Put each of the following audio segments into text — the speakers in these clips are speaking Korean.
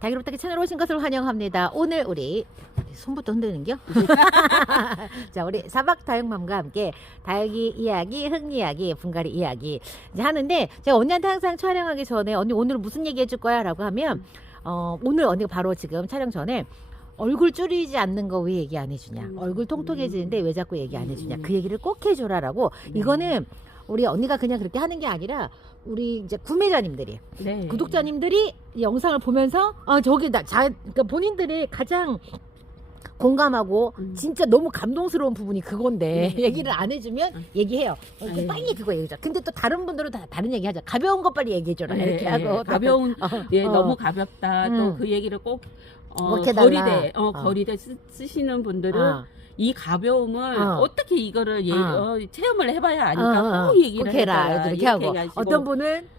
다이로부탁의 채널 오신 것을 환영합니다. 오늘 우리 손부터 흔드는겨? 자, 우리 사박다육맘과 함께 다육이 이야기, 흙 이야기, 분갈이 이야기 이제 하는데, 제가 언니한테 항상 촬영하기 전에 언니 오늘 무슨 얘기 해줄 거야? 라고 하면 오늘 언니가 바로 지금 촬영 전에 얼굴 줄이지 않는 거 왜 얘기 안 해주냐, 얼굴 통통해지는데 왜 자꾸 얘기 안 해주냐, 그 얘기를 꼭 해줘라라고. 이거는 우리 언니가 그냥 그렇게 하는 게 아니라 우리 이제 구매자님들이, 네. 구독자님들이 이 영상을 보면서 그러니까 본인들이 가장 공감하고 진짜 너무 감동스러운 부분이 그건데 얘기를 안 해주면 얘기해요. 빨리 그거 얘기하자. 근데 또 다른 분들은 다 다른 얘기 하자. 가벼운 거 빨리 얘기해줘라. 이렇게 하고. 가벼운 너무 가볍다. 또 그 얘기를 꼭 거리대 쓰시는 분들은 이 가벼움을 어떻게 이거를 체험을 해봐야 아니까 꼭 얘기를 해라. 이렇게 하고. 어떤 분은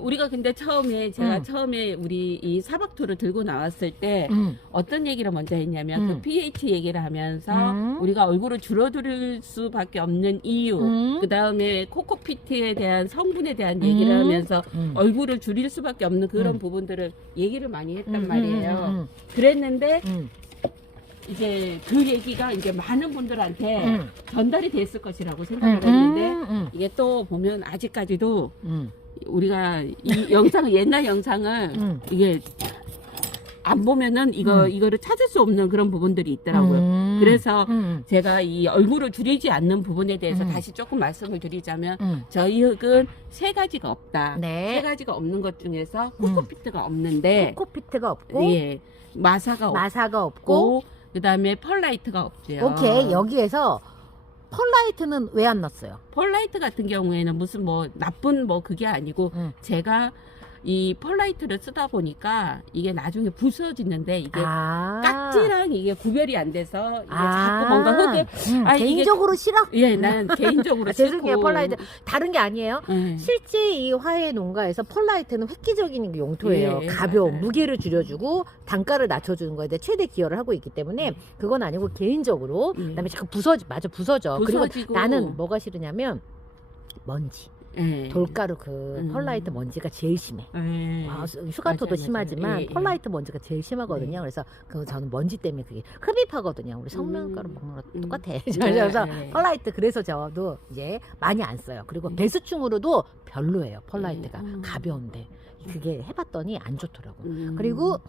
우리가 근데 처음에 처음에 우리 이 사박 투를 들고 나왔을 때 어떤 얘기를 먼저 했냐면 그 pH 얘기를 하면서 우리가 얼굴을 줄어들 수밖에 없는 이유, 그 다음에 코코피트에 대한 성분에 대한 얘기를 하면서 얼굴을 줄일 수밖에 없는 그런 부분들을 얘기를 많이 했단 말이에요. 그랬는데 이제 그 얘기가 이제 많은 분들한테 전달이 됐을 것이라고 생각을 했는데 이게 또 보면 아직까지도 우리가 이 영상을 옛날 영상을 이게 안 보면은 이거를 찾을 수 없는 그런 부분들이 있더라고요. 그래서 제가 이 얼굴을 줄이지 않는 부분에 대해서 다시 조금 말씀을 드리자면 저희 흙은 세 가지가 없다. 네. 세 가지가 없는 것 중에서 코코피트가 없는데, 코코피트가 없고, 마사가 없고, 그다음에 펄라이트가 없죠. 오케이. 여기에서 펄라이트는 왜 안 넣었어요? 펄라이트 같은 경우에는 무슨 나쁜 그게 아니고 제가 이 펄라이트를 쓰다 보니까 이게 나중에 부서지는데 이게 깍지랑 이게 구별이 안 돼서 이게 자꾸 뭔가 흙에 개인적으로 싫어? 예, 난 개인적으로 싫고. 죄송해요. 펄라이트 다른 게 아니에요. 실제 이 화훼 농가에서 펄라이트는 획기적인 용토예요. 가벼움, 맞아요. 무게를 줄여주고 단가를 낮춰주는 거에 대해 최대 기여를 하고 있기 때문에 그건 아니고 개인적으로. 그다음에 자꾸 부서져. 그리고 나는 뭐가 싫으냐면 먼지. 돌가루 펄라이트 먼지가 제일 심해. 슈가토도 심하지만 펄라이트 먼지가 제일 심하거든요. 그래서 저는 먼지 때문에 그게 흡입하거든요. 우리 성면가루 먹는 거 똑같아. 그래서 펄라이트, 그래서 저도 이제 많이 안 써요. 그리고 배수충으로도 별로예요. 펄라이트가 가벼운데 그게 해봤더니 안 좋더라고. 그리고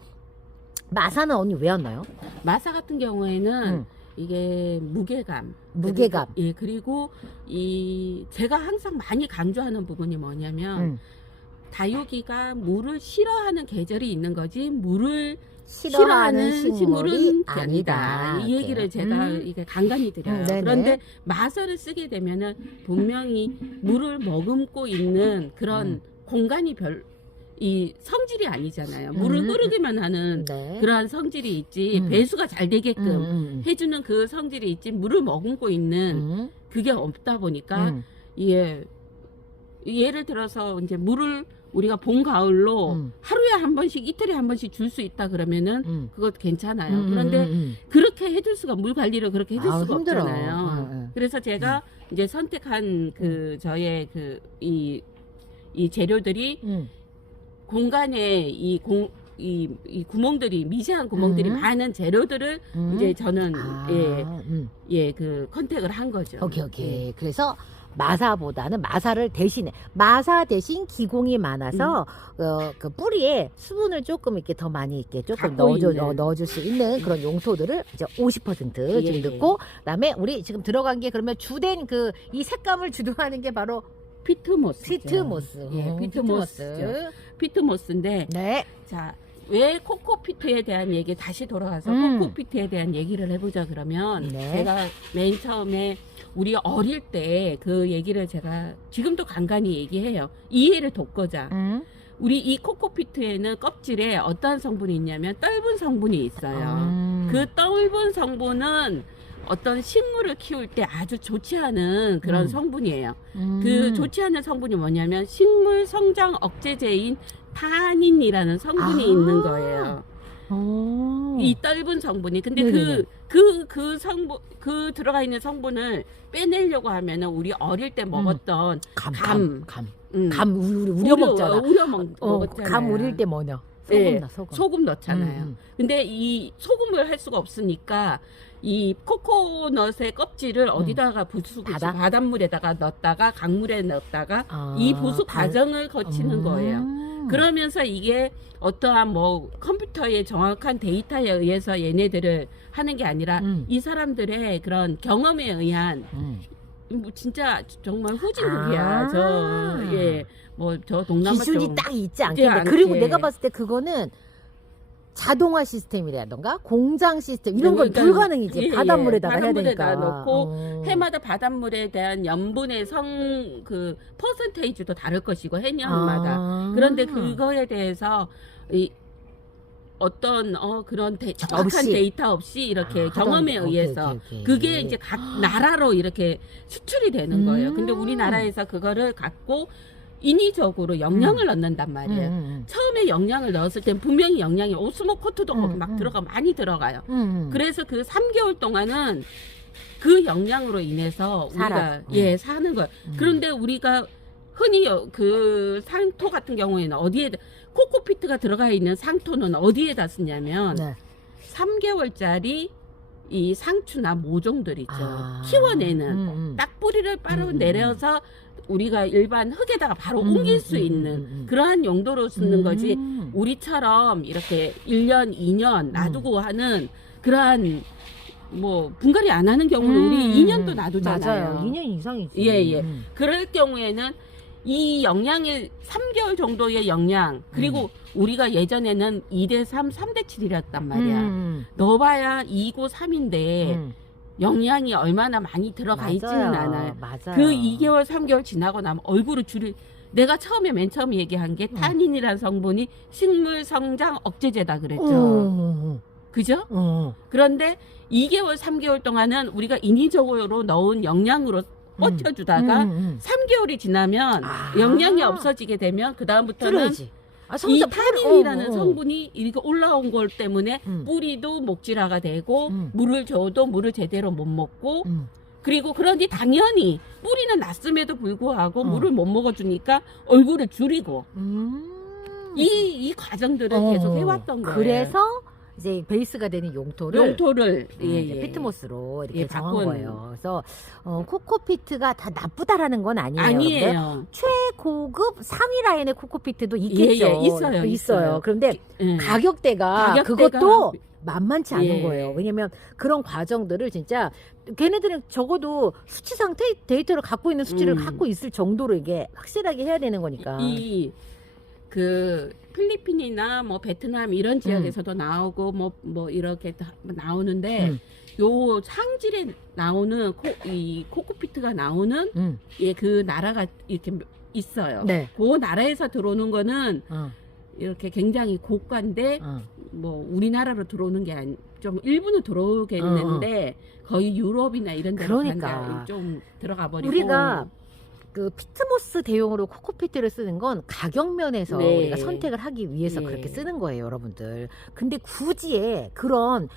마사는 언니 왜 안 넣어요? 마사 같은 경우에는 이게 무게감. 예, 그리고 제가 항상 많이 강조하는 부분이 뭐냐면 다육이가 물을 싫어하는 계절이 있는 거지 물을 싫어하는 식물은 아니다. 이 얘기를 제가 이게 간간히 드려요. 그런데 마사를 쓰게 되면은 분명히 물을 머금고 있는 그런 공간이 이 성질이 아니잖아요. 물을 흐르게만 하는 그러한 성질이 있지, 배수가 잘 되게끔 해주는 그 성질이 있지, 물을 머금고 있는 그게 없다 보니까 예를 들어서 이제 물을 우리가 봄 가을로 하루에 한 번씩, 이틀에 한 번씩 줄 수 있다 그러면은 그것도 괜찮아요. 그런데 그렇게 해줄 수가, 물 관리를 그렇게 해줄 수가 힘들어. 없잖아요. 그래서 제가 이제 선택한 저의 이 재료들이 공간에 이 구멍들이, 미세한 구멍들이 많은 재료들을 이제 저는 컨택을 한 거죠. 오케이. 그래서 마사를 대신에, 마사 대신 기공이 많아서 그 뿌리에 수분을 조금 이렇게 더 많이 이렇게 조금 넣어줄 수 있는 그런 용토들을 이제 50% 지금 넣고, 그다음에 우리 지금 들어간 게, 그러면 주된 이 색감을 주도하는 게 바로 피트모스인데, 자, 왜 코코피트에 대한 얘기, 다시 돌아가서 코코피트에 대한 얘기를 해보자 그러면, 제가 맨 처음에 우리 어릴 때 그 얘기를 제가 지금도 간간히 얘기해요. 이해를 돕고자. 우리 이 코코피트에는 껍질에 어떠한 성분이 있냐면 떫은 성분이 있어요. 그 떫은 성분은 어떤 식물을 키울 때 아주 좋지 않은 그런 성분이에요. 그 좋지 않은 성분이 뭐냐면 식물 성장 억제제인 타닌이라는 성분이 있는 거예요. 이 떫은 성분이. 근데 그 성분, 들어가 있는 성분을 빼내려고 하면은 우리 어릴 때 먹었던 감 우려 먹잖아. 우려 먹었잖아요. 감 우릴 때 뭐냐? 소금 넣잖아요. 근데 이 소금을 할 수가 없으니까 이 코코넛의 껍질을 어디다가 부수고 바닷물에다가 넣었다가 강물에 넣었다가 이 부수 과정을 거치는 거예요. 그러면서 이게 어떠한 뭐 컴퓨터의 정확한 데이터에 의해서 얘네들을 하는 게 아니라 이 사람들의 그런 경험에 의한 뭐 진짜 정말 후진국이야. 뭐 저 동남아 기술이 쪽 딱 있지 않겠는데. 그리고 내가 봤을 때 그거는 자동화 시스템이라던가 공장 시스템 이런 건 불가능이지. 바닷물에다가 해야 되니까. 넣고 해마다 바닷물에 대한 염분의 그 퍼센테이지도 다를 것이고 해년마다. 그런데 그거에 대해서 이 어떤 그런 정확한 데이터 없이 이렇게 경험에 의해서 그게 이제 각 나라로 이렇게 수출이 되는 거예요. 근데 우리나라에서 그거를 갖고 인위적으로 영양을 넣는단 말이에요. 처음에 영양을 넣었을 땐 분명히 영양이 오스모코트도 거기 막 많이 들어가요. 그래서 그 3개월 동안은 그 영양으로 인해서 우리가 사는 거예요. 그런데 우리가 흔히 그 상토 같은 경우에는 어디에 코코피트가 들어가 있는 상토는 어디에다 쓰냐면 3개월짜리 이 상추나 모종들 있죠. 키워내는 딱 뿌리를 빨아내려서 우리가 일반 흙에다가 바로 옮길 수 있는 그러한 용도로 쓰는 거지 우리처럼 이렇게 1년, 2년 놔두고 하는 그러한 뭐 분갈이 안 하는 경우는 우리 2년도 놔두잖아요. 맞아요. 2년 이상이지. 예. 그럴 경우에는 이 영양의 3개월 정도의 영양 그리고 우리가 예전에는 2대3, 3대7이랬단 말이야. 넣어봐야 2고 3인데 영양이 얼마나 많이 들어가 있지는 않아요. 그 2개월, 3개월 지나고 나면 얼굴을 내가 맨 처음에 얘기한 게 타닌이라는 성분이 식물 성장 억제제다 그랬죠. 그죠? 그런데 2개월, 3개월 동안은 우리가 인위적으로 넣은 영양으로 뻗쳐주다가 3개월이 지나면 영양이 없어지게 되면 그 다음부터는 이 타닌이라는 성분이 이렇게 올라온 걸 때문에 뿌리도 목질화가 되고 물을 줘도 물을 제대로 못 먹고 그리고 그러니 당연히 뿌리는 났음에도 불구하고 물을 못 먹어주니까 얼굴을 줄이고 이 과정들을 계속 해왔던 거예요. 그래서 이제 베이스가 되는 용토를 피트모스로 이렇게 정한 거예요. 그래서 코코피트가 다 나쁘다라는 건 아니에요. 최고급 상위 라인의 코코피트도 있겠죠. 있어요. 그런데 가격대가 그것도 만만치 않은 거예요. 왜냐면 그런 과정들을 진짜 걔네들은 적어도 수치상 데이터를 갖고 있는 수치를 갖고 있을 정도로 이게 확실하게 해야 되는 거니까. 그 필리핀이나 뭐 베트남 이런 지역에서도 나오고 뭐 이렇게 나오는데 요 상질에 나오는 이 코코피트가 나오는 그 나라가 이렇게 있어요. 그 나라에서 들어오는 거는 이렇게 굉장히 고가인데 뭐 우리나라로 들어오는 게 좀 일부는 들어오겠는데 거의 유럽이나 이런 데로 좀 들어가 버리고 우리가 그 피트모스 대용으로 코코피트를 쓰는 건 가격 면에서 우리가 선택을 하기 위해서 그렇게 쓰는 거예요, 여러분들. 근데 굳이 그런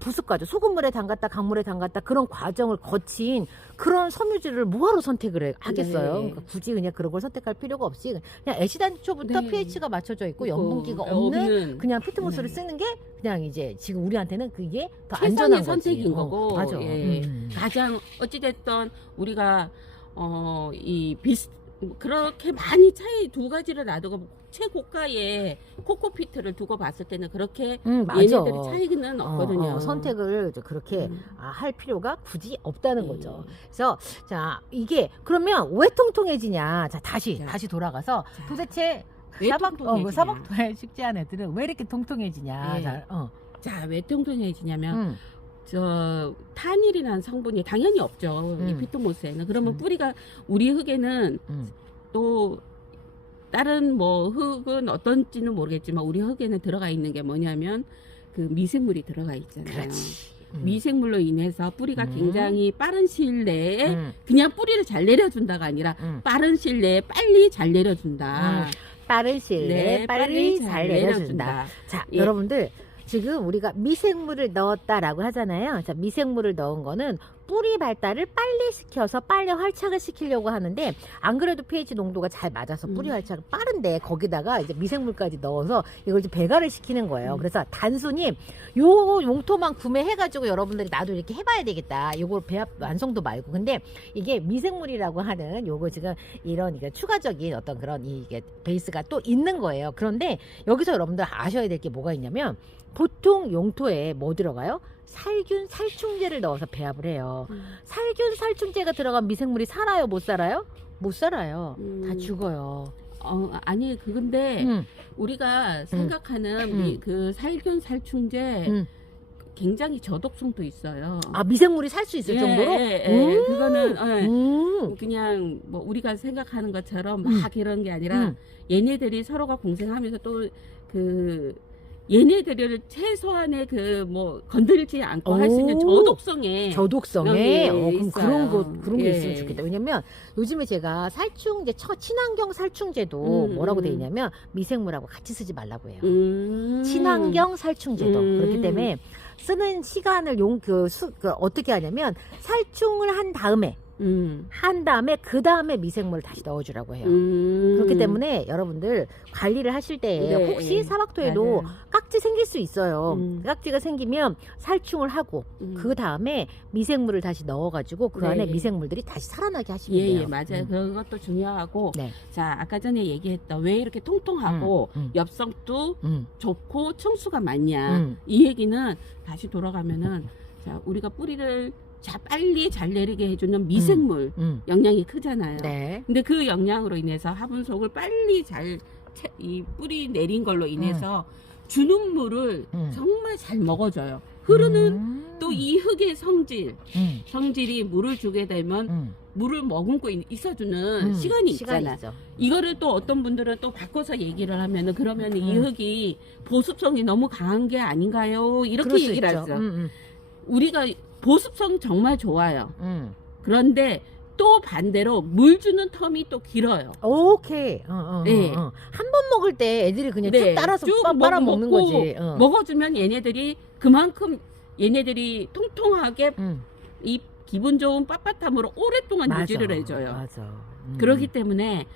부수 과정, 소금물에 담갔다 강물에 담갔다 그런 과정을 거친 그런 섬유질을 뭐하러 선택을 하겠어요? 그러니까 굳이 그냥 그런 걸 선택할 필요가 없이 그냥 애시당초부터 pH가 맞춰져 있고 염분기가 없는 그냥 피트모스를 쓰는 게 그냥 이제 지금 우리한테는 그게 더 안전한 선택인 거고. 맞아. 가장 어찌됐든 우리가 그렇게 많이 차이 두 가지를 놔두고 최고가의 코코피트를 두고 봤을 때는 그렇게 얘네들이 차이는 없거든요. 선택을 그렇게 할 필요가 굳이 없다는 거죠. 그래서 자 이게 그러면 왜 통통해지냐? 자 다시 돌아가서 도대체 사막도에 식재한 애들은 왜 이렇게 통통해지냐? 자, 왜 통통해지냐면 저 탄일이라는 성분이 당연히 없죠. 이 피트모스에는. 그러면 뿌리가 우리 흙에는 또 다른 뭐 흙은 어떤지는 모르겠지만 우리 흙에는 들어가 있는 게 뭐냐면 그 미생물이 들어가 있잖아요. 그렇지. 미생물로 인해서 뿌리가 굉장히 빠른 시일 내에 그냥 뿌리를 잘 내려준다가 아니라 빠른 시일 내에 빨리 잘 내려준다. 빠른 시일 내에 빨리 잘 내려준다. 자, 여러분들 지금 우리가 미생물을 넣었다라고 하잖아요. 자, 미생물을 넣은 거는 뿌리 발달을 빨리 시켜서 빨리 활착을 시키려고 하는데 안 그래도 pH 농도가 잘 맞아서 뿌리 활착이 빠른데 거기다가 이제 미생물까지 넣어서 이걸 이제 배가를 시키는 거예요. 그래서 단순히 요 용토만 구매해가지고 여러분들이 나도 이렇게 해봐야 되겠다. 요걸 배합 완성도 말고 근데 이게 미생물이라고 하는 요거 지금 이런 이게 추가적인 어떤 그런 이게 베이스가 또 있는 거예요. 그런데 여기서 여러분들 아셔야 될 게 뭐가 있냐면 보통 용토에 뭐 들어가요? 살균 살충제를 넣어서 배합을 해요. 살균 살충제가 들어간 미생물이 살아요? 못 살아요? 못 살아요. 다 죽어요. 아니 그건데 우리가 생각하는 그 살균 살충제 굉장히 저독성도 있어요. 아 미생물이 살 수 있을 정도로? 그거는 그냥 뭐 우리가 생각하는 것처럼 막 이런 게 아니라 얘네들이 서로가 공생하면서 또 그 얘네들을 최소한의 그 뭐 건들지 않고 할 수 있는 저독성에 그럼 그런 게 있으면 좋겠다. 왜냐면 요즘에 제가 살충제 친환경 살충제도 뭐라고 돼 있냐면 미생물하고 같이 쓰지 말라고 해요. 친환경 살충제도 그렇기 때문에 쓰는 시간을 어떻게 하냐면 살충을 한 다음에 그 다음에 미생물을 다시 넣어주라고 해요. 그렇기 때문에 여러분들 관리를 하실 때 혹시 사박토에도 깍지 생길 수 있어요. 깍지가 생기면 살충을 하고 그 다음에 미생물을 다시 넣어가지고 그 안에 미생물들이 다시 살아나게 하시면 돼요. 예, 맞아요. 그런 것도 중요하고 자 아까 전에 얘기했던 왜 이렇게 통통하고 엽성도 좋고 청수가 많냐 이 얘기는 다시 돌아가면은 자 우리가 뿌리를 빨리 잘 내리게 해주는 미생물 영향이 크잖아요. 근데 그 영향으로 인해서 화분속을 빨리 이 뿌리 내린 걸로 인해서 주는 물을 정말 잘 먹어줘요. 흐르는 또 이 흙의 성질이 물을 주게 되면 물을 머금고 있어주는 시간이 있잖아. 이거를 또 어떤 분들은 또 바꿔서 얘기를 하면은 그러면 이 흙이 보습성이 너무 강한 게 아닌가요? 이렇게 얘기를 하죠. 우리가 보습성 정말 좋아요. 그런데 또 반대로 물 주는 텀이 또 길어요. 오케이. 한 번 먹을 때 애들이 그냥 쭉 따라서 빨아 먹는 거지. 먹어주면 얘네들이 그만큼 얘네들이 통통하게 이 기분 좋은 빳빳함으로 오랫동안 유지를 해줘요. 맞아. 그렇기 때문에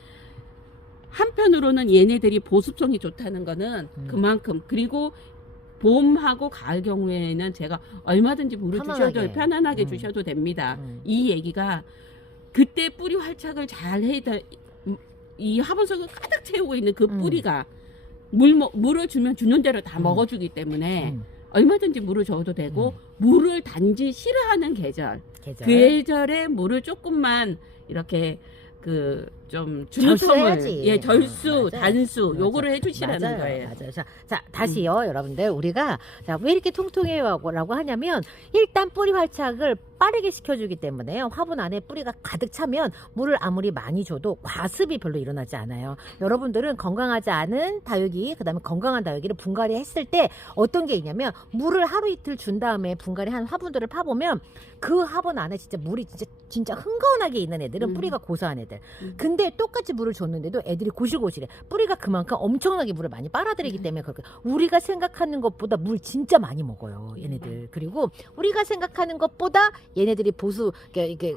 한편으로는 얘네들이 보습성이 좋다는 거는 그만큼 그리고 봄하고 가을 경우에는 제가 얼마든지 물을 편안하게 주셔도 됩니다. 이 얘기가 그때 뿌리 활착을 잘 해야 이 화분석을 가득 채우고 있는 그 뿌리가 물을 주면 주는 대로 다 먹어주기 때문에 얼마든지 물을 줘도 되고 물을 단지 싫어하는 계절에 물을 조금만 이렇게 좀 주는 텀을 절수, 단수 요거를 해주시라는 거예요. 맞아요. 자 다시요 여러분들 우리가 왜 이렇게 통통해라고 하냐면 일단 뿌리 활착을 빠르게 시켜주기 때문에 화분 안에 뿌리가 가득 차면 물을 아무리 많이 줘도 과습이 별로 일어나지 않아요. 여러분들은 건강하지 않은 다육이 그다음에 건강한 다육이를 분갈이 했을 때 어떤 게 있냐면 물을 하루 이틀 준 다음에 분갈이 한 화분들을 파보면 그 화분 안에 진짜 물이 진짜 흥건하게 있는 애들은 뿌리가 고소한 애들. 근데 똑같이 물을 줬는데도 애들이 고실고실해. 뿌리가 그만큼 엄청나게 물을 많이 빨아들이기 때문에 그렇게 우리가 생각하는 것보다 물 진짜 많이 먹어요 얘네들. 그리고 우리가 생각하는 것보다 얘네들이 이게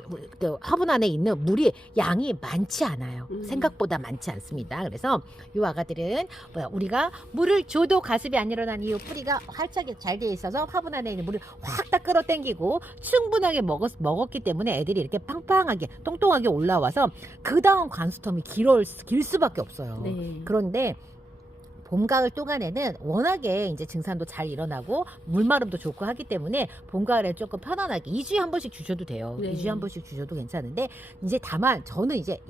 화분 안에 있는 물이 양이 많지 않아요. 생각보다 많지 않습니다. 그래서 이 아가들은 우리가 물을 줘도 가습이 안 일어난 이유 뿌리가 활착이 잘 돼 있어서 화분 안에 있는 물을 확 다 끌어당기고 충분하게 먹었기 때문에 애들이 이렇게 팡팡하게 똥똥하게 올라와서 그 다음 관수텀이 길 수밖에 없어요. 그런데 봄, 가을 동안에는 워낙에 이제 증산도 잘 일어나고 물마름도 좋고 하기 때문에 봄, 가을에 조금 편안하게 2주에 한 번씩 주셔도 돼요. 2주에 한 번씩 주셔도 괜찮은데 이제 다만 저는 이제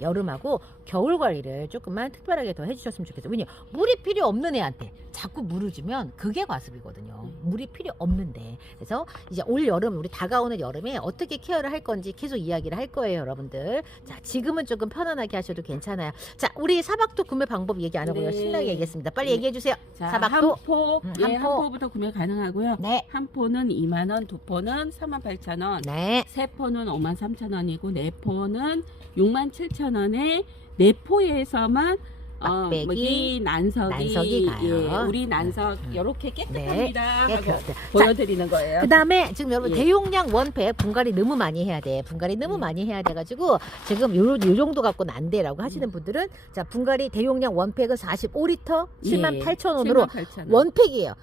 여름하고 겨울 관리를 조금만 특별하게 더 해주셨으면 좋겠어요. 왜냐 물이 필요 없는 애한테 자꾸 물을 주면 그게 과습이거든요. 물이 필요 없는데. 그래서 이제 올 여름 우리 다가오는 여름에 어떻게 케어를 할 건지 계속 이야기를 할 거예요 여러분들. 자 지금은 조금 편안하게 하셔도 괜찮아요. 자 우리 사박토 구매 방법 얘기 안 하고요. 신나게 얘기했습니다. 빨리 얘기해 주세요. 사박토 한 포부터 구매 가능하고요. 한 포는 2만원, 두 포는 48,000원, 세 포는 53,000원이고 네 포는 67,000원에 네 포에서만 막배기, 난석이 난석이 가요. 예, 우리 난석 이렇게 깨끗합니다. 네, 하고 보여드리는 거예요. 그 다음에 지금 여러분 예. 대용량 원팩 분갈이 너무 많이 해야 돼. 분갈이 너무 많이 해야 돼가지고 지금 요 정도 갖고는 안 돼라고 하시는 분들은 자 분갈이 대용량 원팩은 45리터 78,000원으로 78,000원. 원팩이에요.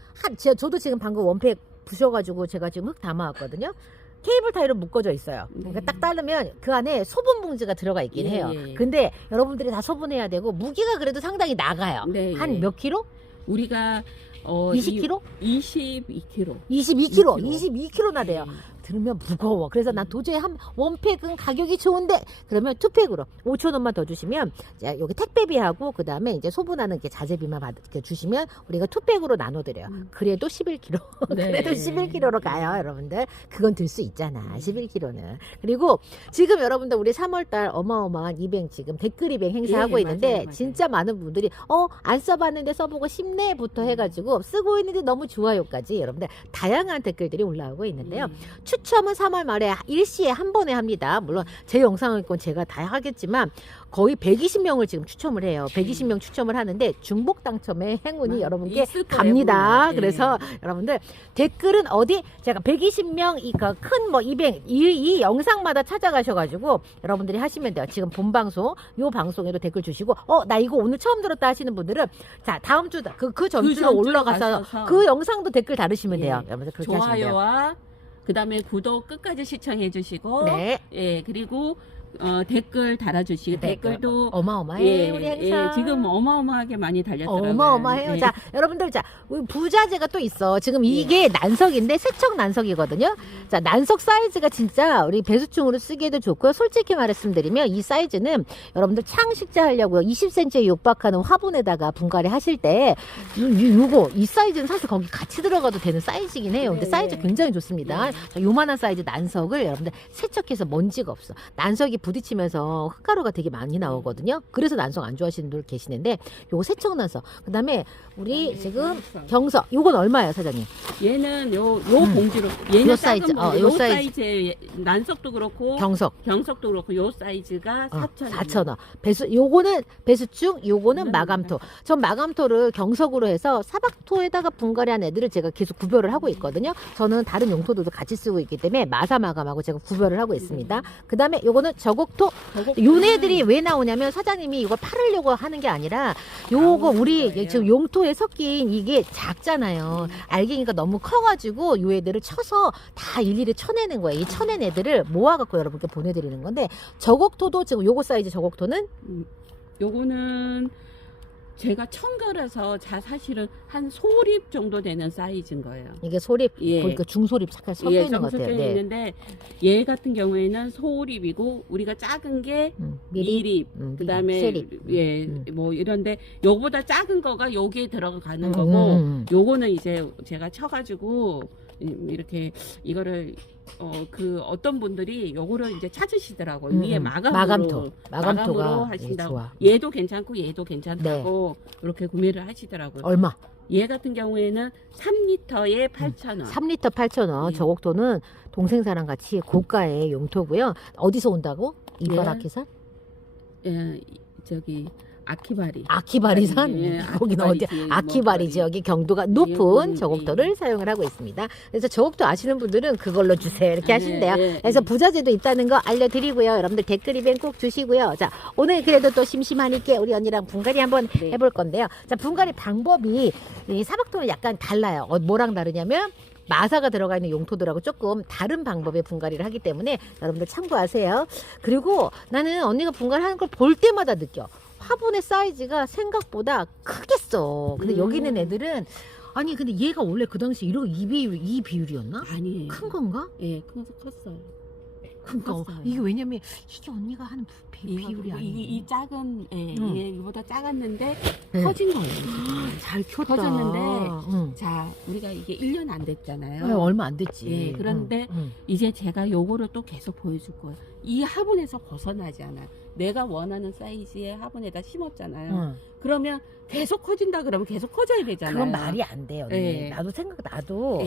저도 지금 방금 원팩 부셔가지고 제가 지금 흙 담아왔거든요. 케이블 타이로 묶어져 있어요. 그러니까 딱 따르면 그 안에 소분 봉지가 들어가 있긴 해요. 근데 여러분들이 다 소분해야 되고 무게가 그래도 상당히 나가요. 네, 한 몇 킬로? 우리가 20kg? 22kg. 22kg나 돼요. 들으면 무거워. 그래서 난 도저히 원팩은 가격이 좋은데 그러면 투팩으로 5,000원만 더 주시면 자, 여기 택배비하고 그 다음에 이제 소분하는 게 자재비만 주시면 우리가 투팩으로 나눠드려요. 그래도 11kg. 네. 그래도 11kg로 가요, 여러분들. 그건 들 수 있잖아, 11kg는. 그리고 지금 여러분들 우리 3월달 어마어마한 이벤트 지금 댓글 이벤트 행사하고 있는데 맞아요. 진짜 많은 분들이 안 써봤는데 써보고 싶네부터 해가지고 쓰고 있는데 너무 좋아요까지 여러분들 다양한 댓글들이 올라오고 있는데요. 추첨은 3월 말에 일시에 한 번에 합니다. 물론 제 영상을 건 제가 다 하겠지만 거의 120명을 지금 추첨을 해요. 120명 추첨을 하는데 중복 당첨의 행운이 여러분께 갑니다. 네. 그래서 여러분들 댓글은 어디 제가 120명 큰 뭐 이벤트 이 영상마다 찾아가셔가지고 여러분들이 하시면 돼요. 지금 본 방송 요 방송에도 댓글 주시고 나 이거 오늘 처음 들었다 하시는 분들은 자 다음 주 그 전주로 올라가서 그 영상도 댓글 달으시면 돼요. 여러분들 그렇게 하시면 돼요. 좋아요와 그다음에 구독 끝까지 시청해 주시고 네. 예 그리고 댓글 달아주시고 댓글도 어마어마해 우리 행사 지금 어마어마하게 많이 달렸더라고요. 어마어마해요. 네. 자 여러분들 자 우리 부자재가 또 있어. 지금 이게 난석인데 세척 난석이거든요. 자 난석 사이즈가 진짜 우리 배수충으로 쓰기에도 좋고요. 솔직히 말씀드리면 이 사이즈는 여러분들 창식자 하려고요. 20cm에 육박하는 화분에다가 분갈이 하실 때 이 사이즈는 사실 거기 같이 들어가도 되는 사이즈이긴 해요. 근데 사이즈 굉장히 좋습니다. 자, 요만한 사이즈 난석을 여러분들 세척해서 먼지가 없어. 난석이 부딪히면서 흙가루가 되게 많이 나오거든요. 그래서 난석 안 좋아하시는 분들 계시는데 요거 세척 난석. 그다음에 우리 지금 경석. 요건 얼마예요, 사장님? 얘는 요 봉지로 얘는 요 사이즈. 요 사이즈의 난석도 그렇고 경석도 그렇고 요 사이즈가 4,000원. 4,000원. 요거는 배수충, 요거는 마감토. 전 마감토를 경석으로 해서 사박토에다가 분갈이한 애들을 제가 계속 구별을 하고 있거든요. 저는 다른 용토들도 같이 쓰고 있기 때문에 마사 마감하고 제가 구별을 하고 있습니다. 그다음에 요거는 저곡토. 요네들이 왜 나오냐면 사장님이 이걸 팔으려고 하는 게 아니라 요거 우리 지금 용토에 섞인 이게 작잖아요. 알갱이가 너무 커가지고 요 애들을 쳐서 다 일일이 쳐내는 거예요. 이 쳐낸 애들을 모아갖고 여러분께 보내드리는 건데 저곡토도 지금 요거 사이즈 저곡토는 요거는 제가 첨가라서 사실은 한 소립 정도 되는 사이즈인 거예요. 이게 소립, 예. 보니까 중소립 잠깐 섞여 있는 것 같아요. 있는데 얘 같은 경우에는 소립이고 우리가 작은 게 미립, 그다음에 세립. 뭐 이런데 요거보다 작은 거가 여기에 들어가는 거고 요거는 이제 제가 쳐가지고 이렇게 이거를 어떤 분들이 요거를 이제 찾으시더라고요. 위에 마감으로 하신다고. 얘도 괜찮고 얘도 괜찮다고 이렇게 구매를 하시더라고요. 얼마? 얘 같은 경우에는 3리터에 8,000원. 3리터 8,000원. 저곡토는 동생사랑 같이 고가의 용토고요. 어디서 온다고? 이바라키산? 저기 아키바리. 아키바리산? 거기는 어디? 아키바리 지역이 경도가 높은 저곡토를 사용을 하고 있습니다. 그래서 저곡토 아시는 분들은 그걸로 주세요. 이렇게 하신대요. 그래서 부자재도 있다는 거 알려드리고요. 여러분들 댓글 이벤트 꼭 주시고요. 자, 오늘 그래도 또 심심하니까 우리 언니랑 분갈이 한번 해볼 건데요. 자, 분갈이 방법이 이 사박토는 약간 달라요. 뭐랑 다르냐면 마사가 들어가 있는 용토들하고 조금 다른 방법의 분갈이를 하기 때문에 여러분들 참고하세요. 그리고 나는 언니가 분갈이하는 걸 볼 때마다 느껴. 화분의 사이즈가 생각보다 크겠어. 근데 여기 있는 애들은 아니 근데 얘가 원래 그 당시 이 비율이었나? 아니에요. 큰 건가? 예, 컸어요. 그러니까 이게 왜냐면 이게 언니가 하는 비율이 아니에요. 이 작은 이보다 작았는데 커진 거예요. 잘 켰다. 커졌는데 자 우리가 이게 1년 안 됐잖아요. 얼마 안 됐지. 그런데 이제 제가 요거를 또 계속 보여줄 거예요. 이 화분에서 벗어나지 않아요. 내가 원하는 사이즈의 화분에다 심었잖아요. 그러면 계속 커진다 그러면 계속 커져야 되잖아요. 그건 말이 안 돼요. 나도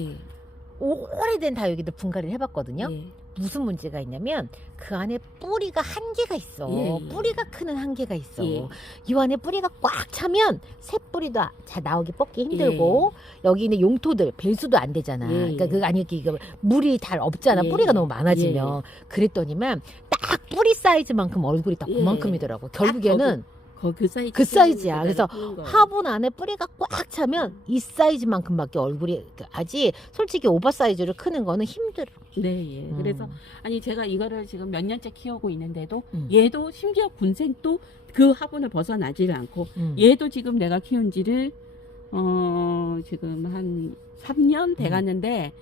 오래된 다육이들 분갈이를 해봤거든요. 무슨 문제가 있냐면 그 안에 뿌리가 한계가 있어. 예. 뿌리가 크는 한계가 있어. 예. 이 안에 뿌리가 꽉 차면 새 뿌리도 잘 나오기 뽑기 힘들고 여기 있는 용토들 배수도 안 되잖아. 예. 그러니까 그 아니 이거 물이 잘 없잖아. 예. 뿌리가 너무 많아지면. 그랬더니만 딱 뿌리 사이즈만큼 얼굴이 딱 예. 그만큼이더라고. 결국에는 그 사이즈 그 사이즈야. 그래서 거. 화분 안에 뿌리가 꽉 차면 이 사이즈만큼밖에 얼굴이 하지. 솔직히 오버 사이즈를 크는 거는 힘들어. 네, 예. 그래서 아니 제가 이거를 지금 몇 년째 키우고 있는데도 음. 얘도 심지어 군생도 그 화분을 벗어나지를 않고 얘도 지금 내가 키운 지를 지금 한 3년 돼 갔는데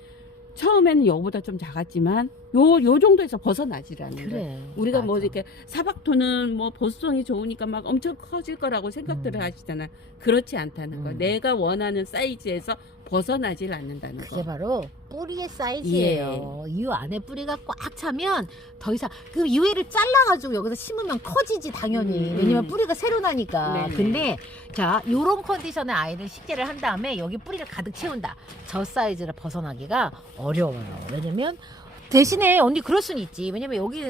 처음에는 요보다 좀 작았지만 요 정도에서 벗어나지를 않는 거예요. 그래. 우리가 맞아. 뭐 이렇게 사박토는 뭐 보수성이 좋으니까 막 엄청 커질 거라고 생각들을 하시잖아. 그렇지 않다는 거. 내가 원하는 사이즈에서 벗어나질 않는다는 거. 그게 바로 뿌리의 사이즈예요. 이 안에 뿌리가 꽉 차면 더 이상 그 이외를 잘라가지고 여기서 심으면 커지지 당연히. 왜냐면 뿌리가 새로 나니까. 네네. 근데 자 요런 컨디션의 아이를 식재를 한 다음에 여기 뿌리를 가득 채운다. 저 사이즈를 벗어나기가 어려워요. 왜냐면 대신에 언니 그럴 수는 있지. 왜냐면 여기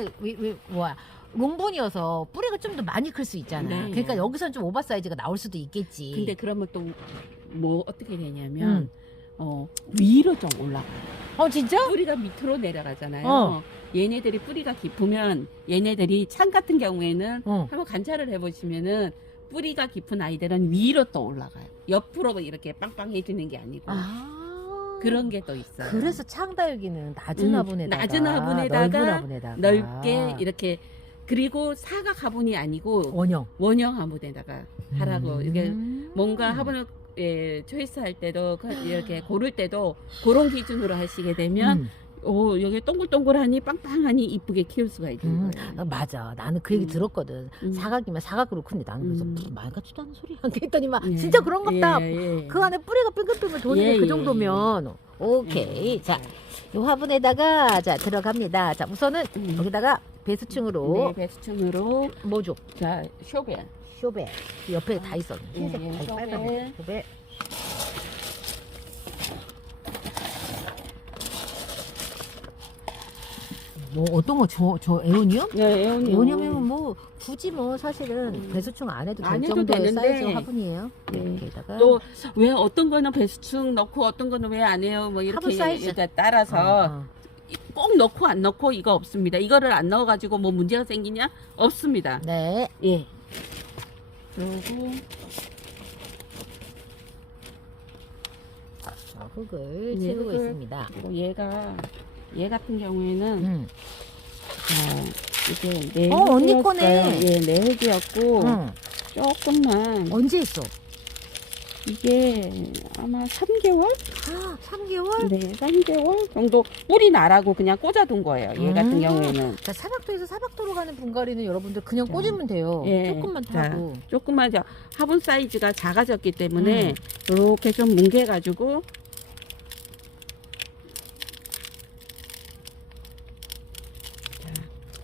뭐야 롱본이어서 뿌리가 좀 더 많이 클 수 있잖아. 네. 그러니까 여기서는 좀 오버 사이즈가 나올 수도 있겠지. 근데 그러면 또 뭐 어떻게 되냐면 위로 좀 올라가요. 진짜? 뿌리가 밑으로 내려가잖아요. 어. 얘네들이 뿌리가 깊으면 얘네들이 창 같은 경우에는 어. 한번 관찰을 해보시면은 뿌리가 깊은 아이들은 위로 또 올라가요. 옆으로 이렇게 빵빵해지는 게 아니고 그런 게 또 있어요. 그래서 창다육이는 낮은 화분에다가 낮은 화분에다가 넓은 화분에다가 넓게 이렇게 그리고 사각 화분이 아니고 원형 화분에다가 하라고 이게 뭔가 화분을 초이스할 때도 이렇게 고를 때도 그런 기준으로 하시게 되면 여기 동글동글하니 빵빵하니 이쁘게 키울 수가 있는 거예요. 맞아. 나는 그 얘기 들었거든. 사각이면 사각으로 큰데 나는 그래서 말 같지도 않은 소리 했더니 막 예. 진짜 그런갑다. 예. 그 안에 뿌리가 빙글빙글 도는 게 그 정도면 오케이. 자, 이 화분에다가 자 들어갑니다. 자, 우선은 여기다가 배수층으로 네, 배수층으로 뭐죠? 자 쇼벨 쇼벨 옆에 다 있어. 흰색 예, 아니, 쇼벨. 빨간색 쇼벨. 뭐 어떤 거 저 에오니엄? 네, 에오니엄이면 뭐 굳이 뭐 사실은 배수층 안 해도 안 될 해도 정도의 되는데. 사이즈 화분이에요. 네. 여기다가 또 왜 어떤 거는 배수층 넣고 어떤 거는 왜 안 해요? 뭐 화분 이렇게 사이즈. 일단 따라서 꼭 넣고 안 넣고 이거 없습니다. 이거를 안 넣어가지고 뭐 문제가 생기냐? 없습니다. 네. 예. 그리고 흙을 예, 채우고 흙을. 있습니다. 그리고 얘 같은 경우에는 이게 언니 흙이었어요. 거네. 예, 내 흙이었고 조금만 언제 했어? 이게 아마 3개월? 3개월? 네, 3개월 정도 뿌리 나라고 그냥 꽂아둔 거예요. 얘 같은 경우에는. 자, 사박토에서 사박토로 가는 분갈이는 여러분들 그냥 꽂으면 돼요. 예, 조금만 자, 하고. 조금만 화분 사이즈가 작아졌기 때문에 이렇게 좀 뭉개가지고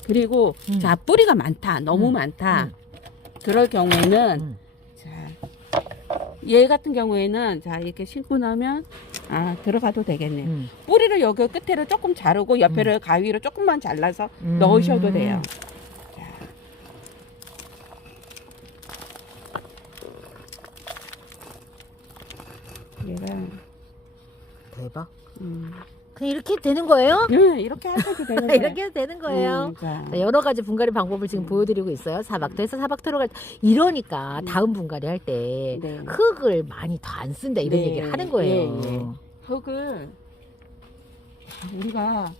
그리고 자 뿌리가 많다, 너무 많다. 그럴 경우에는 자, 얘 같은 경우에는 자 이렇게 심고 나면 들어가도 되겠네요. 뿌리를 여기 끝에를 조금 자르고 옆에를 가위로 조금만 잘라서 넣으셔도 돼요. 자. 얘가 대박. 그냥 이렇게 되는 거예요? 네, 이렇게 하셔도 되는 거예요. 이렇게 해도 되는 거예요. 자. 자, 여러 가지 분갈이 방법을 지금 보여드리고 있어요. 사박토에서 사박토로 갈 때. 이러니까 다음 분갈이 할 때 네. 흙을 많이 더 안 쓴다 이런 네. 얘기를 하는 거예요. 예, 예. 흙을 우리가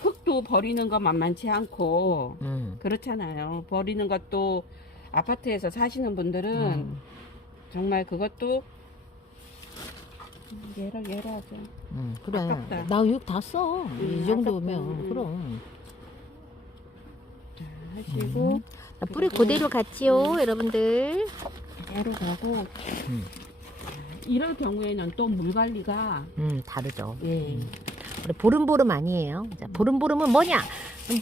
흙도 버리는 거 만만치 않고 그렇잖아요. 버리는 것도 아파트에서 사시는 분들은 정말 그것도 얘로 하죠. 그래. 아깝다. 나 육 다 써. 이 정도면 아깝다. 그럼. 자, 하시고 자, 뿌리 그대로 갔지요, 여러분들. 바로 가고 이럴 경우에는 또 물 관리가 다르죠. 예. 우리 보름보름 아니에요. 자, 보름보름은 뭐냐?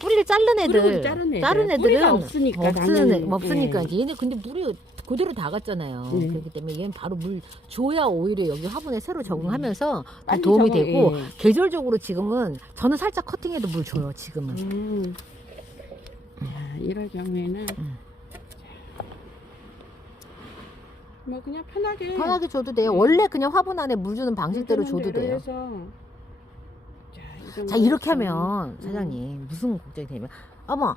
뿌리를 자른 애들. 뿌리를 자른 애들. 뿌리가 없으니까 없으니까 당연히. 없으니까 예. 이제 얘네 근데 물이 그대로 다 갔잖아요. 네. 그렇기 때문에 얘는 바로 물 줘야 오히려 여기 화분에 새로 적응하면서 더 빨리 도움이 적응, 되고 예. 계절적으로 지금은 저는 살짝 커팅해도 물 줘요. 지금은. 자, 이럴 경우에는 뭐 그냥 편하게 줘도 돼요. 원래 그냥 화분 안에 물 주는 방식대로 줘도 돼요. 해서 자 이렇게 하면 사장님 무슨 걱정이 되냐면 어머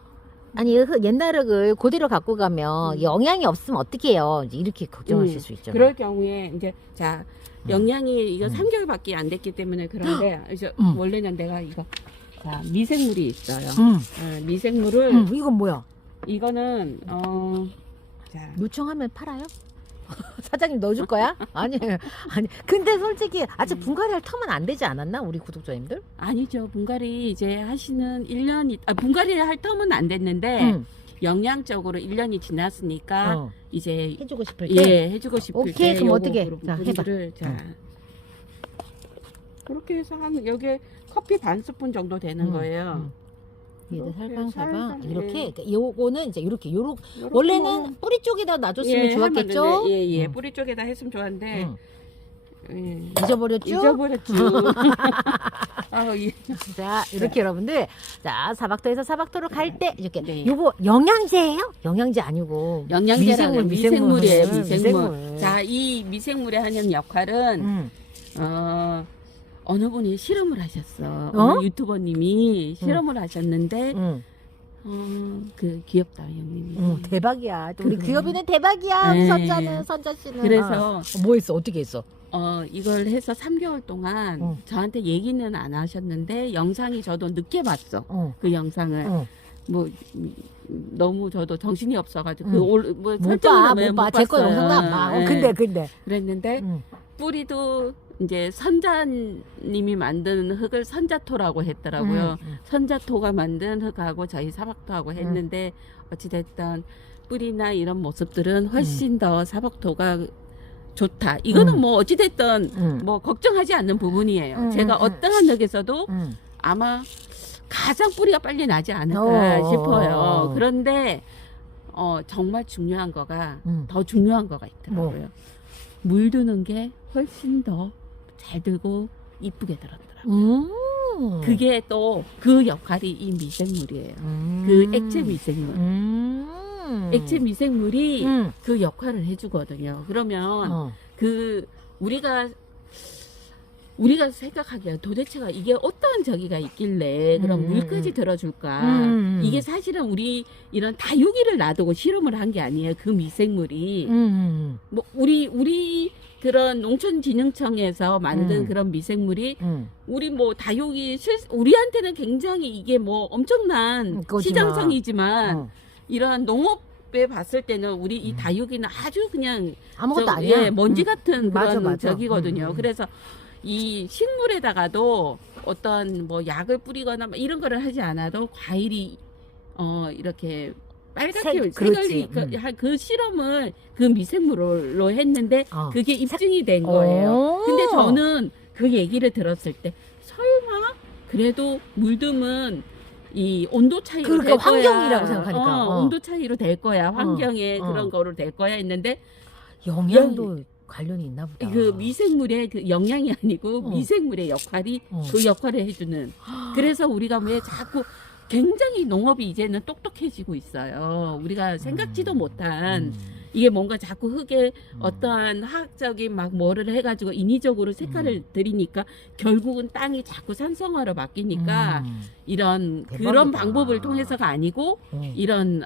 아니 옛날 흙을 그대로 갖고 가면 영양이 없으면 어떻게 해요? 이제 이렇게 걱정하실 수 있잖아요. 그럴 경우에 이제 자 영양이 이거 3개월밖에 안 됐기 때문에 그런데 이제 원래는 내가 이거 자 미생물이 있어요. 미생물을 이건 뭐야? 이거는 자 요청하면 팔아요? 사장님 넣어줄 거야? 아니 근데 솔직히 아직 분갈이할 텀은 안 되지 않았나 우리 구독자님들? 아니죠. 분갈이 이제 하시는 1년이 분갈이 할 텀은 안 됐는데 영양적으로 1년이 지났으니까 이제 해주고 싶을 때 예 해주고 싶을 오케이, 때 그럼 요거 어떻게? 자, 부분들을 자 그렇게 해서 한 여기 커피 반 스푼 정도 되는 거예요. 얘도 살방살방 살짝, 이렇게 예. 그러니까 요거는 이제 이렇게 원래는 뿌리 쪽에다 놔줬으면 좋았겠죠? 예예 뿌리 쪽에다 했으면 좋았는데 잊어버렸죠? 잊어버렸죠. 예. 자 이렇게 여러분들 자 사박토에서 사박토로 갈 때 이렇게 네. 요거 영양제예요? 영양제 아니고 영양제라는 미생물이에요. 미생물. 미생물. 자 이 미생물이 하는 역할은 어느 분이 실험을 하셨어. 어느 유튜버님이 실험을 하셨는데 그 귀엽다 형님이. 대박이야. 또 우리 귀여비는 대박이야. 우리 네. 선자 씨는. 그래서 뭐 했어? 어떻게 했어? 이걸 해서 3개월 동안 저한테 얘기는 안 하셨는데 영상이 저도 늦게 봤어. 그 영상을. 뭐 너무 저도 정신이 없어가지고 뭐 못 봐. 제 거 영상도 안 봐. 근데 그랬는데 뿌리도 이제 선자님이 만든 흙을 선자토라고 했더라고요. 선자토가 만든 흙하고 저희 사박토하고 했는데 어찌됐든 뿌리나 이런 모습들은 훨씬 더 사박토가 좋다. 이거는 뭐 어찌됐든 뭐 걱정하지 않는 부분이에요. 제가 어떠한 흙에서도 아마 가장 뿌리가 빨리 나지 않을까 싶어요. 그런데 정말 중요한 거가 더 중요한 거가 있더라고요. 물 두는 게 훨씬 더 잘 들고 이쁘게 들었더라고요. 그게 또 그 역할이 이 미생물이에요. 그 액체 미생물. 액체 미생물이 그 역할을 해주거든요. 그러면 그 우리가 생각하기에 도대체가 이게 어떠한 저기가 있길래 그럼 물까지 들어줄까? 이게 사실은 우리 이런 다육이를 놔두고 실험을 한 게 아니에요. 그 미생물이 뭐 우리 그런 농촌진흥청에서 만든 그런 미생물이 우리 뭐 다육이 우리한테는 굉장히 이게 뭐 엄청난 시장성이지만 이런 농업에 봤을 때는 우리 이 다육이는 아주 그냥 아무것도 아니야. 예, 먼지 같은 그런 맞아. 저기거든요. 그래서 이 식물에다가도 어떤 뭐 약을 뿌리거나 뭐 이런 거를 하지 않아도 과일이 이렇게 빨갛게 색깔이 그 실험을 그 미생물로 했는데 그게 입증이 된 거예요. 근데 저는 그 얘기를 들었을 때 설마 그래도 물듬은 이 온도 차이로 그러니까 될 거야. 환경이라고 생각하니까 온도 차이로 될 거야. 환경에 그런 거로 될 거야 했는데 영양도 관련이 있나 보다. 그 미생물의 그 영양이 아니고 미생물의 역할이 그 역할을 해주는. 그래서 우리가 왜 자꾸 굉장히 농업이 이제는 똑똑해지고 있어요. 우리가 생각지도 못한 이게 뭔가 자꾸 흙에 어떠한 화학적인 막 뭐를 해가지고 인위적으로 색깔을 들이니까 결국은 땅이 자꾸 산성화로 바뀌니까 이런 대박이다. 그런 방법을 통해서가 아니고 이런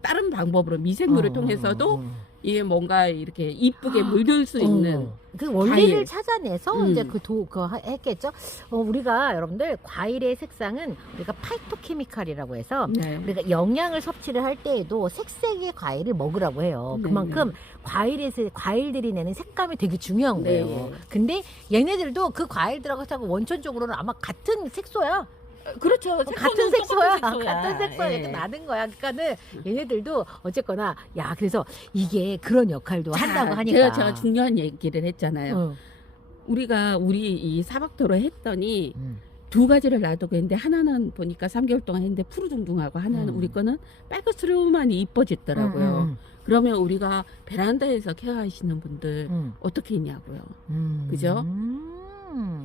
다른 방법으로 미생물을 통해서도 이게 뭔가 이렇게 이쁘게 물들 수 있는 그 원리를 과일. 찾아내서 이제 그거 했겠죠. 우리가 여러분들 과일의 색상은 우리가 파이토케미칼이라고 해서 우리가 영양을 섭취를 할 때에도 색색의 과일을 먹으라고 해요. 그만큼 과일들이 내는 색감이 되게 중요한 거예요. 근데 얘네들도 그 과일들하고 원천적으로는 아마 같은 색소야. 그렇죠. 같은 색소야. 똑같은 같은 색소야. 이렇게 나는 거야. 그러니까는 얘네들도 어쨌거나 그래서 이게 그런 역할도 한다고 하니까. 제가 중요한 얘기를 했잖아요. 우리 이 사박토로 했더니 두 가지를 놔두고 했는데 하나는 보니까 3개월 동안 했는데 푸르둥둥하고 하나는 우리 거는 빨갛스름하니 이뻐졌더라고요. 그러면 우리가 베란다에서 케어하시는 분들 어떻게 했냐고요. 그죠?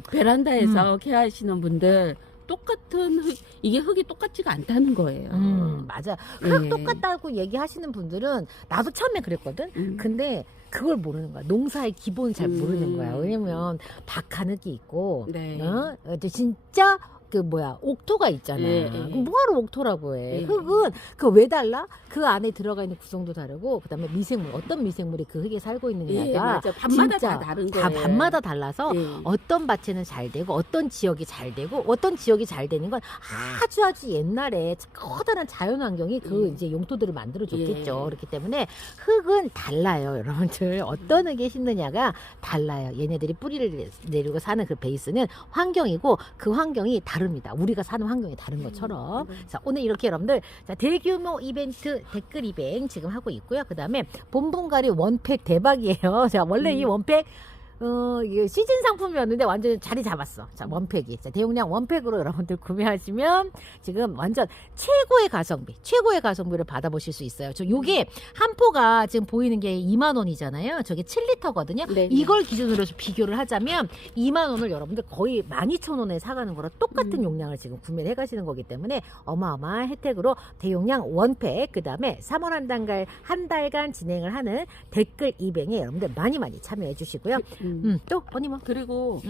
베란다에서 케어하시는 분들 똑같은 이게 흙이 똑같지가 않다는 거예요. 맞아. 흙 똑같다고 얘기하시는 분들은 나도 처음에 그랬거든. 근데 그걸 모르는 거야. 농사의 기본 잘 모르는 거야. 왜냐면 박하흙이 있고, 네. 진짜 그 뭐야 옥토가 있잖아. 그럼 뭐하러 옥토라고 해? 흙은 그 왜 달라? 그 안에 들어가 있는 구성도 다르고, 그다음에 미생물 어떤 미생물이 그 흙에 살고 있느냐가 맞아. 밤마다 진짜 다 다른 다 거예요. 밤마다 달라서 어떤 밭에는 잘 되고 어떤 지역이 잘 되고 어떤 지역이 잘 되는 건 아주 옛날에 커다란 자연 환경이 그 이제 용토들을 만들어 줬겠죠. 그렇기 때문에 흙은 달라요, 여러분들. 어떤 흙에 심느냐가 달라요. 얘네들이 뿌리를 내리고 사는 그 베이스는 환경이고 그 환경이 다릅니다. 우리가 사는 환경이 다른 것처럼. 자, 오늘 이렇게 여러분들 자, 대규모 이벤트 댓글 이벤 지금 하고 있고요. 그 다음에 본분가리 원팩 대박이에요. 자, 원래 이 원팩 이게 시즌 상품이었는데 완전 자리 잡았어. 자, 원팩이. 자, 대용량 원팩으로 여러분들 구매하시면 지금 완전 최고의 가성비를 받아보실 수 있어요. 저 요게 한 포가 지금 보이는 게 2만 원이잖아요. 저게 7리터거든요. 네. 이걸 기준으로 해서 비교를 하자면 2만 원을 여러분들 거의 12,000원에 사가는 거랑 똑같은 용량을 지금 구매를 해가시는 거기 때문에 어마어마한 혜택으로 대용량 원팩, 그 다음에 3월 한 달간 진행을 하는 댓글 이벤트에 여러분들 많이 참여해 주시고요. 또 언니 뭐 그리고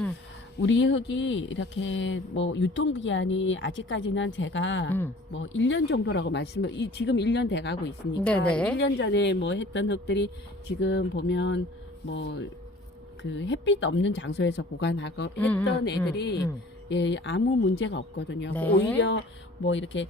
우리 흙이 이렇게 뭐 유통기한이 아직까지는 제가 뭐 1년 정도라고 지금 1년 돼가고 있으니까 네네. 1년 전에 뭐 했던 흙들이 지금 보면 뭐 그 햇빛 없는 장소에서 보관하고 했던 애들이 예, 아무 문제가 없거든요. 네. 오히려 뭐 이렇게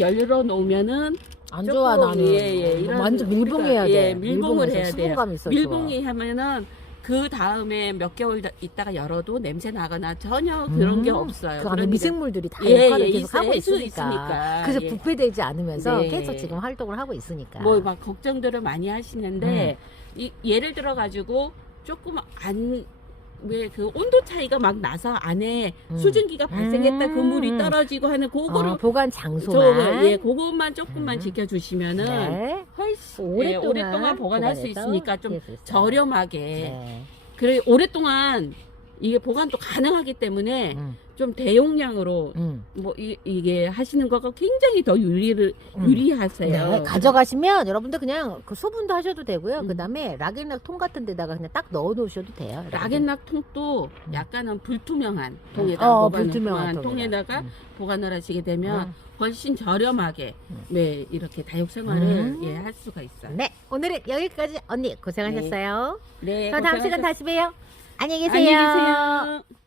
열려 놓으면은 안 좋아 나는. 이런 완전 밀봉해야 돼. 예, 밀봉을 해야 돼요. 수분감 있어. 밀봉이 하면은 그 다음에 몇 개월 있다가 열어도 냄새 나거나 전혀 그런 게 없어요. 그 안에 미생물들이 다 예, 역할을 예, 계속 하고 있을 수 있으니까. 그래서 예. 부패되지 않으면서 네. 계속 지금 활동을 하고 있으니까. 뭐 막 걱정들을 많이 하시는데 예를 들어 가지고 조금 왜 그 온도 차이가 막 나서 안에 수증기가 발생했다 그 물이 떨어지고 하는 그거를 보관 장소만 예, 그것만 조금만 지켜주시면은 네. 훨씬 오랫동안, 오랫동안 보관할 수 보관해서 있으니까 좀 기회할 수 있어요. 저렴하게 네. 그래 오랫동안 이게 보관도 가능하기 때문에 좀 대용량으로 뭐 이게 하시는 거가 굉장히 더 유리하세요. 네, 가져가시면 여러분들 그냥 그 소분도 하셔도 되고요. 그다음에 락앤락 통 같은 데다가 그냥 딱 넣어 놓으셔도 돼요. 락앤락 통도 약간은 불투명한 통에다가 불투명한 통에다가 보관을 하시게 되면 훨씬 저렴하게 네, 이렇게 다육 생활을 예, 할 수가 있어요. 네, 오늘은 여기까지. 언니 고생하셨어요. 네, 그럼 다음 시간 다시 봬요. 안녕히 계세요. 안녕히 계세요.